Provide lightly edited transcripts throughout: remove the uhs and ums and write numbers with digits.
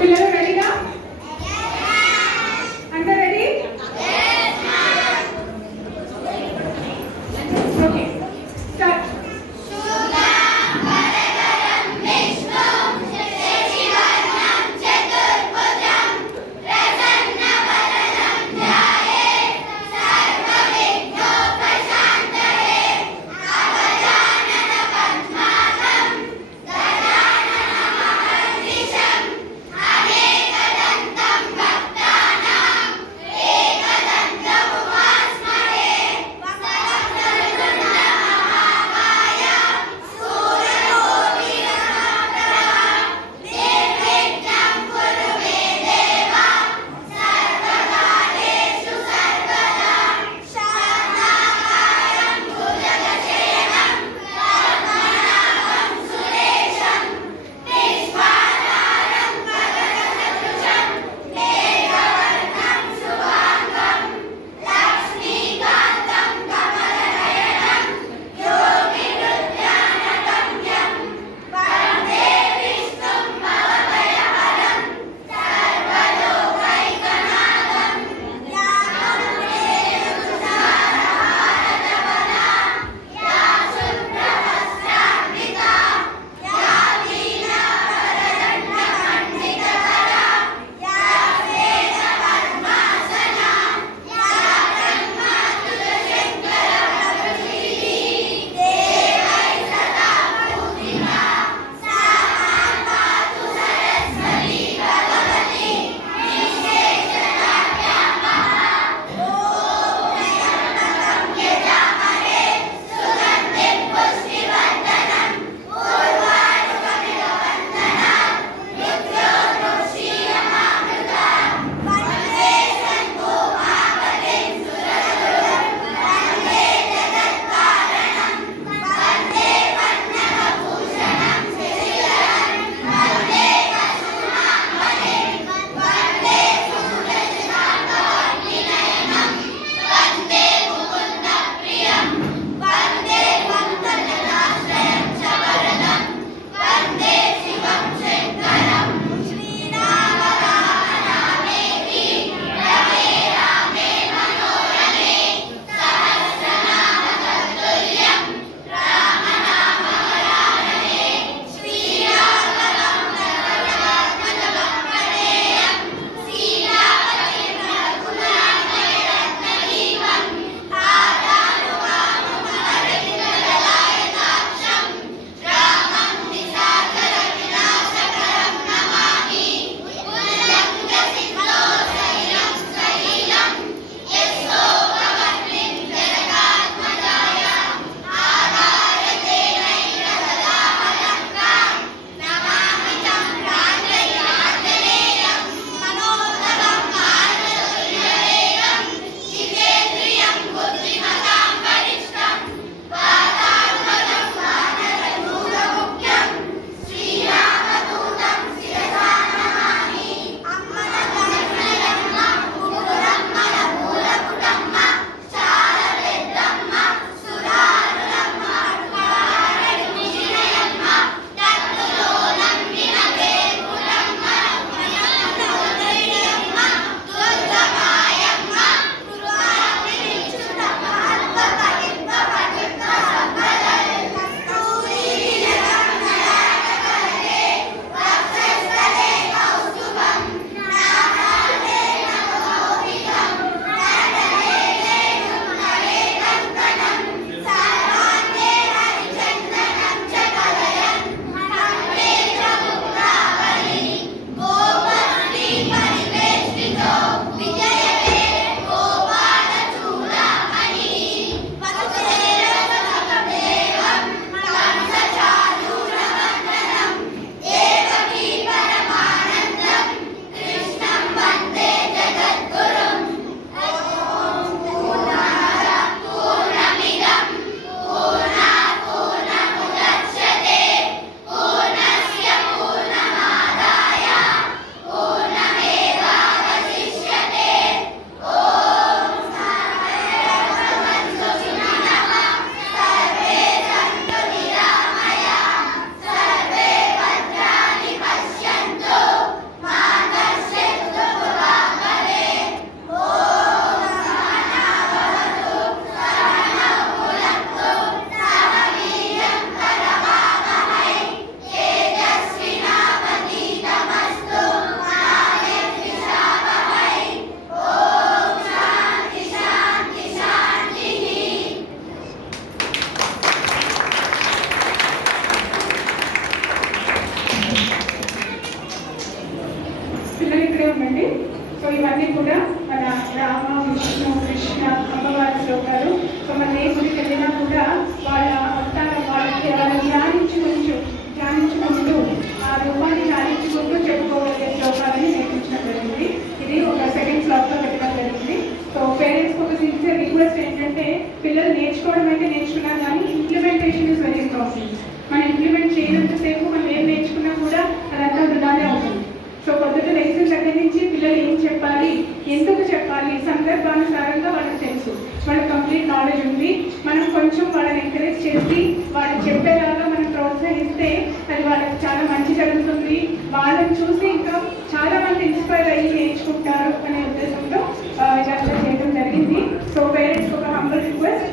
పిల్లలు రెడీగా? అందరూ రెడీ? Okay start. Amen. పిల్లలు ఇక్కడే ఉండండి. సో ఇవన్నీ కూడా మన రామ, విష్ణు, కృష్ణ, అమ్మవారి శ్లోకాలు. సో మన ఏ గుడికి వెళ్ళినా కూడా వాళ్ళ వాళ్ళకి ధ్యానించుకుంటూ ఆ రూపాన్ని ధ్యానించుకుంటూ చెప్పుకోగలిగే శ్లోకాలని నేర్పించడం జరిగింది. ఇది ఒక సెకండ్ స్లాట్లో పెట్టడం జరిగింది. సో పేరెంట్స్కి ఒక సిన్సియర్ రిక్వెస్ట్ ఏంటంటే, పిల్లలు నేర్చుకోవడం అయితే నేర్చుకున్నారు కానీ ఇంప్లిమెంటేషన్ ఇస్ వెరీ ఇంపార్టెంట్. మనం ఇంప్లిమెంట్ చేయనంతసేపు మనం ఏం నేర్చుకున్నా కూడా అదంతా వృధానే అవుతుంది. సో పొద్దుట లేచిన దగ్గర నుంచి పిల్లలు ఏం చెప్పాలి, ఎందుకు చెప్పాలి, సందర్భానుసారంగా వాళ్ళకి తెలుసు, వాళ్ళకి కంప్లీట్ నాలెడ్జ్ ఉంది. మనం కొంచెం వాళ్ళని ఎంకరేజ్ చేసి వాళ్ళకి చెప్పేలాగా మనం ప్రోత్సహిస్తే అది వాళ్ళకి చాలా మంచి జరుగుతుంది. వాళ్ళని చూసి ఇంకా చాలా మంది ఇన్స్పైర్ అయ్యి నేర్చుకుంటారు అనే ఉద్దేశంతో ఇదంతా చేయడం జరిగింది. సో పేరెంట్స్ ఒక హంబల్ రిక్వెస్ట్,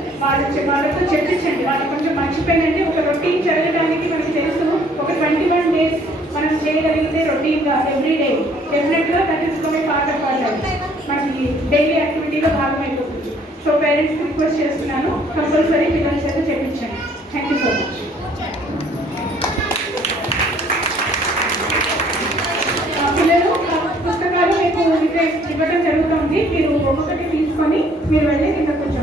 వాళ్ళతో చెప్పించండి. వాళ్ళు కొంచెం మర్చిపోయినండి. ఒక రొటీన్ జరగడానికి మనకు తెలుసు, ఒక 21 days మనం చేయగలిగితే రొటీన్గా ఎవ్రీడే డెఫినెట్గా that is going part of our life, మనకి డైలీ యాక్టివిటీలో భాగమైపోతుంది. సో పేరెంట్స్ రిక్వెస్ట్ చేస్తున్నాను, కంపల్సరీ పిల్లల చేత చెప్పించండి. Thank you so much. పిల్లలు పుస్తకాలు మీకు ఇవ్వడం జరుగుతుంది. మీరు ఒక్కొక్కటి తీసుకొని మీరు వెళ్ళి ఇంకా కొంచెం